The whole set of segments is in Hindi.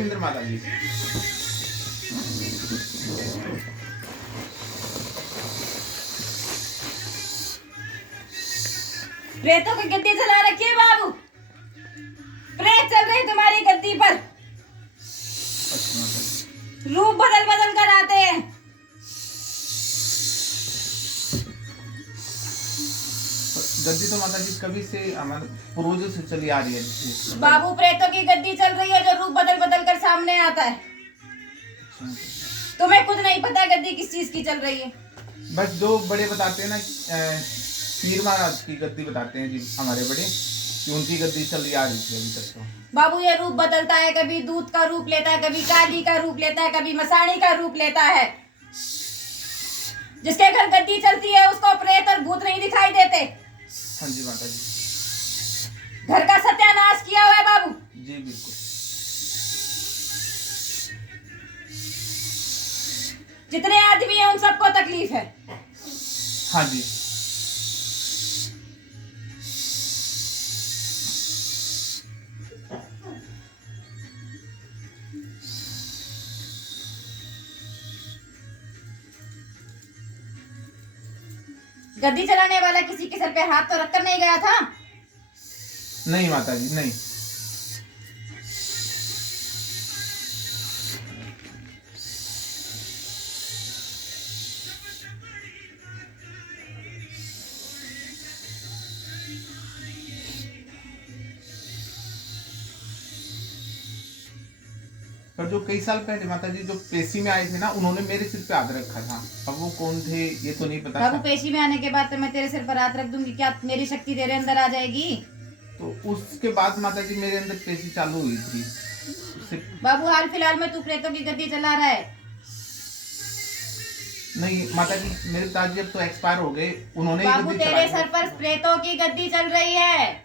रविंद्र माता जी। प्रेतों की गद्दी चला रखी है बाबू, प्रेत चल रही तुम्हारी गद्दी पर। रूप बदल बदल कर आते हैं। गद्दी तो माता जी कभी से हमारे पूर्वजों से चली आ रही है बाबू, प्रेतों की गद्दी चल रही है जो रूप बदल बदल कर सामने आता है। तुम्हें खुद नहीं पता गद्दी किस चीज की चल रही है। बस दो बड़े बताते हैं ना, पीर महाराज की गद्दी बताते हैं जी हमारे बड़े, कि उनकी गद्दी चली आ रही थी अभी तक। तो बाबू ये रूप बदलता है, कभी दूध का रूप लेता है, कभी काली का रूप लेता है, कभी मसाणी का रूप लेता है। जिसके घर गद्दी चलती है उसको प्रेत और भूत नहीं दिखाई देते। हाँ जी माता जी। घर का सत्यानाश किया हुआ है बाबू। जी बिल्कुल। जितने आदमी हैं उन सबको तकलीफ है। हाँ जी। गद्दी चलाने वाला किसी के सर पे हाथ तो रखकर नहीं गया था? नहीं माता जी, नहीं। पर जो कई साल पहले माता जी जो पेशी में आए थे ना, उन्होंने मेरे सिर पे हाथ रखा था। अब वो कौन थे ये तो नहीं पता। बाबू पेशी में आने के बाद तो मैं तेरे सिर पर हाथ रख दूंगी, क्या मेरी शक्ति तेरे अंदर आ जाएगी? तो उसके बाद माता जी मेरे अंदर पेशी चालू हुई थी बाबू हाल फिलहाल में तू प्रेतों की गद्दी चला रहा है। नहीं माता जी, मेरे पिताजी अब तो एक्सपायर हो गए, उन्होंने ही बाबू गद्दी तेरे चलाई। सर पर प्रेतों की गद्दी चल रही है,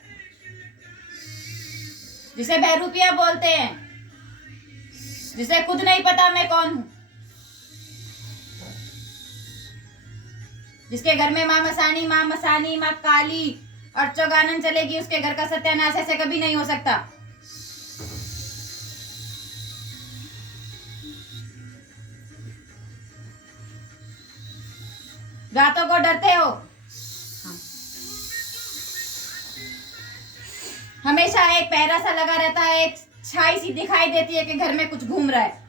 जिसे बहरूपिया बोलते हैं, जिसे खुद नहीं पता मैं कौन हूं, जिसके घर में माँ मसानी, माँ मसानी, माँ काली और चौगानन चलेगी, उसके घर का सत्यानाश ऐसे कभी नहीं हो सकता। रातों को डरते हो, हमेशा एक पहरा सा लगा रहता है, एक छाई सी दिखाई देती है कि घर में कुछ घूम रहा है।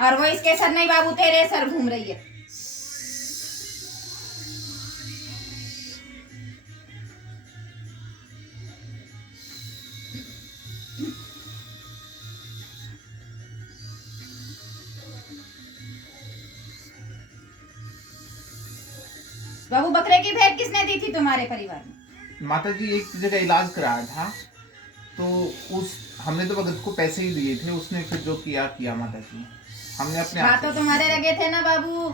और वो इसके सर नहीं बाबू, तेरे सर घूम रही है। बाबू बकरे की भेंट किसने दी थी तुम्हारे परिवार में? माता जी एक जगह इलाज कराया था, तो उस हमने तो भगत को पैसे ही दिए थे, उसने फिर जो किया किया माता जी। हमने अपने हाथ तो तुम्हारे लगे थे ना बाबू?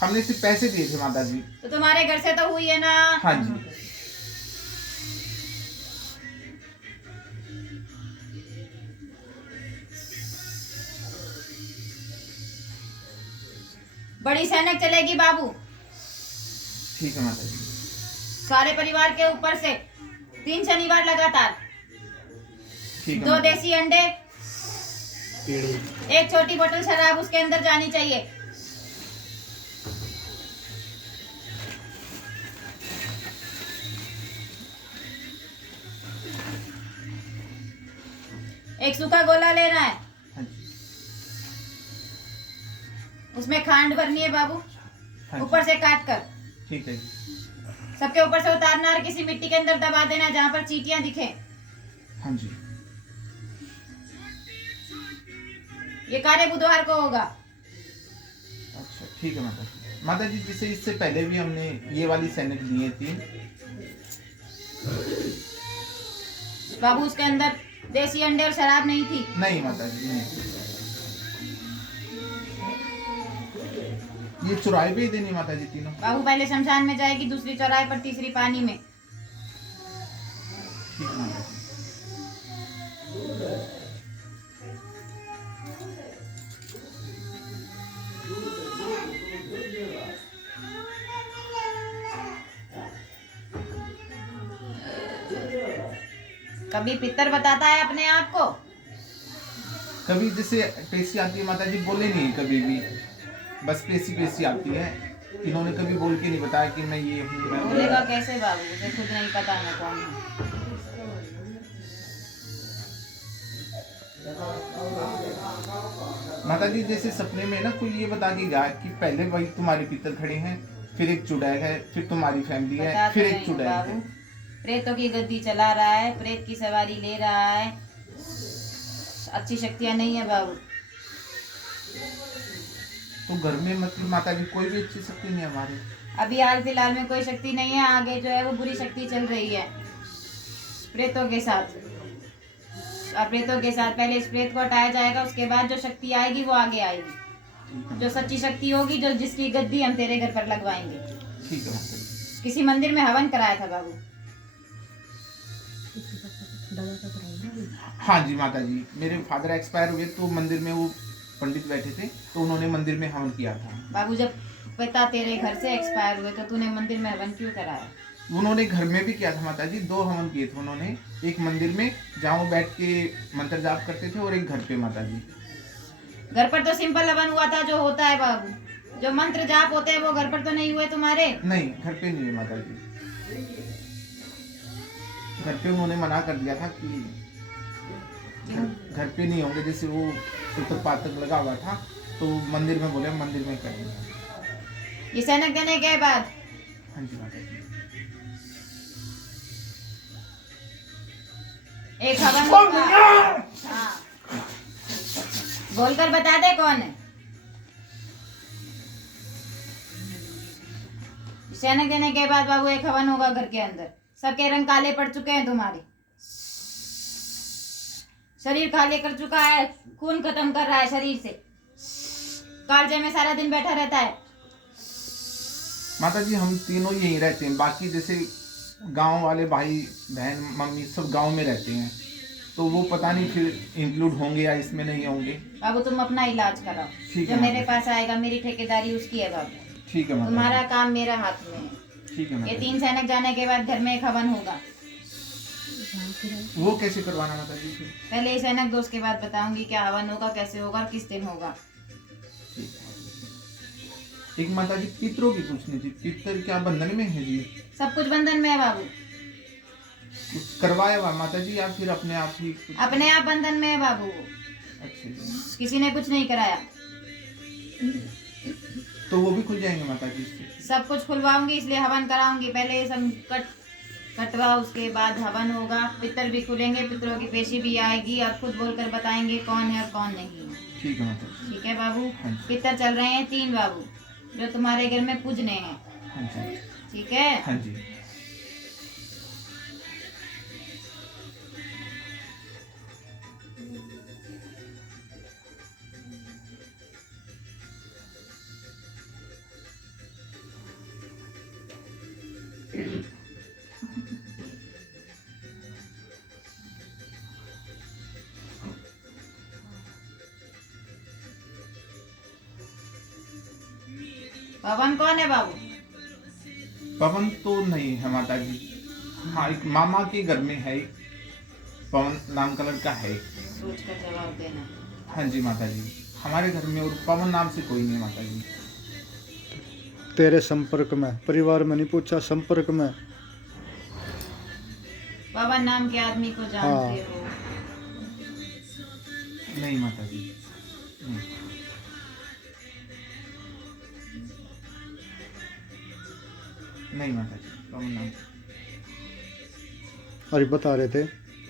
हमने सिर्फ पैसे दिए थे माता जी। तो तुम्हारे घर से तो हुई है ना? हाँ जी। बड़ी सैनिक चलेगी बाबू। ठीक है माता जी। सारे परिवार के ऊपर से 3 शनिवार लगातार, 2 देसी अंडे, एक छोटी बोतल शराब उसके अंदर जानी चाहिए। एक सूखा गोला लेना है, उसमें खांड भरनी है बाबू, ऊपर से काट कर। ठीक है जी। सबके ऊपर से उतारना और किसी मिट्टी के अंदर दबा देना जहां पर चींटियां दिखे। हाँ जी। ये कार्य बुधवार को होगा। अच्छा ठीक है माता जी। माता जी जिसे इससे पहले भी हमने ये वाली सैनिक दिए थी बाबू, उसके अंदर देसी अंडे और शराब नहीं थी। नहीं माता जी, नहीं। ये चुराई भी देनी माता जी तीनों। बाबू पहले शमशान में जाएगी, दूसरी चौराहे पर, तीसरी पानी में। ठीक है माता जी। कभी पितर बताता है अपने आप को? कभी जैसे पेशी आती है माता जी, बोले नहीं कभी भी, बस पेशी आती है। इन्होंने कभी बोल के नहीं बताया कि मैं ये हूँ, मैं वो बोलेगा हूँ। कैसे बाबू, उसे खुद नहीं पता मैं कौन हूँ। माता जी जैसे सपने में ना कोई ये बता के गया कि पहले वही तुम्हारे पितर खड़े हैं, फिर एक चुड़ैल है, फिर तुम्हारी फैमिली है, बता तो फिर रही एक हूँ चुड़ैल बाबू, है। प्रेतों की गद्दी चला रहा है, प्रेत की सवारी ले रहा है। अच्छी शक्तियाँ नहीं है बाबू। तो घर में मतलब माता जी कोई भी अच्छी शक्ति नहीं है हमारे। अभी हाल फिलहाल में कोई शक्ति नहीं है, आगे जो है वो बुरी शक्ति चल रही है प्रेतों के साथ। और प्रेतों के साथ पहले इस प्रेत को हटाया जाएगा, उसके बाद जो शक्ति आएगी वो आगे आएगी। जो सच्ची शक्ति होगी, जो जिसकी गद्दी हम तेरे घर पर लगवाएंगे। ठीक है माता जी। किसी मंदिर में हवन कराया था बाबू। हाँ जी माता जी, मेरे फादर एक्सपायर हुए तो मंदिर में वो पंडित बैठे थे, तो उन्होंने मंदिर में हवन किया था। बाबू जब पिता तेरे घर से एक्सपायर हुए तो तूने मंदिर में हवन क्यों कराया? उन्होंने घर में भी किया था माता जी, 2 हवन किए थे उन्होंने। एक मंदिर में जहाँ वो बैठ के मंत्र जाप करते थे, और एक घर पे माता जी। घर पर तो सिंपल हवन हुआ था जो होता है बाबू। जो मंत्र जाप होते हैं वो घर पर तो नहीं हुए तुम्हारे? नहीं, घर पे नहीं है माता जी। घर पे उन्होंने मना कर दिया था कि घर पे नहीं होंगे, जैसे वो सूतक पातक लगा हुआ था, तो मंदिर में बोले मंदिर में करेंगे। ये सैनक देने के बाद हाँ जी माता जी। एक हवन होगा। हाँ, बोलकर बता दे कौन है। सैनक देने के बाद बाबू एक हवन होगा घर के अंदर। सबके रंग काले पड़ चुके हैं तुम्हारे, शरीर काले कर चुका है, खून खत्म कर रहा है शरीर से, कालजे में सारा दिन बैठा रहता है। माता जी हम तीनों यहीं रहते हैं, बाकी जैसे गांव वाले भाई बहन मम्मी सब गांव में रहते हैं, तो वो पता नहीं फिर इंक्लूड होंगे या इसमें नहीं होंगे। बाबू तुम अपना इलाज कराओ, ठीक जो है मेरे माता पास आएगा मेरी ठेकेदारी उसकी है बाबू। ठीक है माता तुम्हारा काम मेरा हाथ में है। जी। ठीक है माता ये जी। 3 सैनिक जाने के बाद घर में एक हवन होगा। वो कैसे करवाना माता जी फिर? पहले ये सैनिक दो, उसके बाद बताऊंगी क्या हवन होगा, कैसे होगा और किस दिन होगा। ठीक है। एक माता जी पितरों की पूछनी थी, पितर क्या बंधन में है जी? सब कुछ बंधन में है बाबू। कुछ करवाया हुआ माता जी या फिर अपने आप ही कुछ? अपने आप बंधन में है बाबू, अच्छा जी। किसी ने कुछ नहीं कराया। तो वो भी खुल जाएंगे माता जी इससे? सब कुछ खुलवाऊंगी, इसलिए हवन कराऊंगी। पहले ये सब कटवा, उसके बाद हवन होगा। पितर भी खुलेंगे, पितरों की पेशी भी आएगी और खुद बोलकर बताएंगे कौन है और कौन नहीं है। ठीक है माता जी। ठीक है बाबू। हाँ जी। पितर चल रहे हैं 3 बाबू, जो तुम्हारे घर में पूजने हैं। हाँ जी। ठीक है। हाँ जी। पवन कौन है बाबू? पवन तो नहीं है माता जी। हाँ एक मामा के घर में है, पवन नाम का लड़का है। सोच कर जवाब देना। हाँ जी माता जी, हमारे घर में और पवन नाम से कोई नहीं माता जी। तेरे संपर्क में, परिवार में नहीं पूछा, संपर्क में? पवन नाम के आदमी को जानते हो? नहीं माता जी, नहीं। नहीं माता जी, पवन नाम। अरे बता रहे थे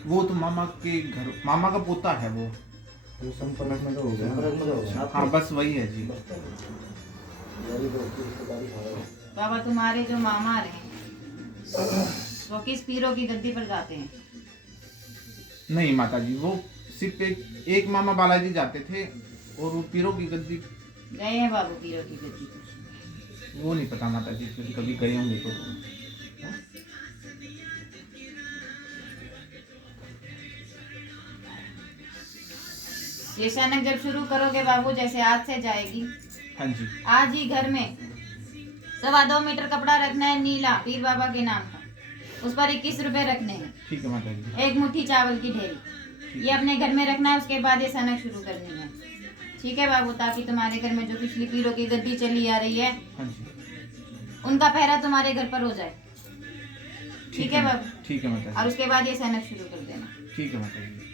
वो तो मामा के घर, मामा का पोता है वो। संपर्क में तो हो गया। हाँ बस वही है जी। बाबा तुम्हारे जो मामा रहे वो किस पीरों की गद्दी पर जाते हैं? नहीं माता जी, वो सिर्फ एक मामा बालाजी जाते थे, और वो पीरों की गद्दी गए हैं बाबू पीरों की गद्दी पर? वो नहीं पता माता जी, फिर कभी गए होंगे तो। ये सैनिक जब शुरू करोगे बाबू, जैसे आज से जाएगी, हाँ जी। आज ही घर में 2.25 मीटर कपड़ा रखना है नीला, पीर बाबा के नाम का। उस पर 21 रुपए रखने हैं। ठीक है माता जी। एक मुट्ठी चावल की ढेरी, ये अपने घर में रखना है। उसके बाद ये सनक शुरू करनी है। ठीक है बाबू, ताकि तुम्हारे घर में जो पिछली पीढ़ों की गद्दी चली आ रही है हाँ जी। उनका पहरा तुम्हारे घर पर हो जाए। ठीक है बाबू। ठीक है माता और जी। उसके बाद ये सनक शुरू कर देना। ठीक है माता जी।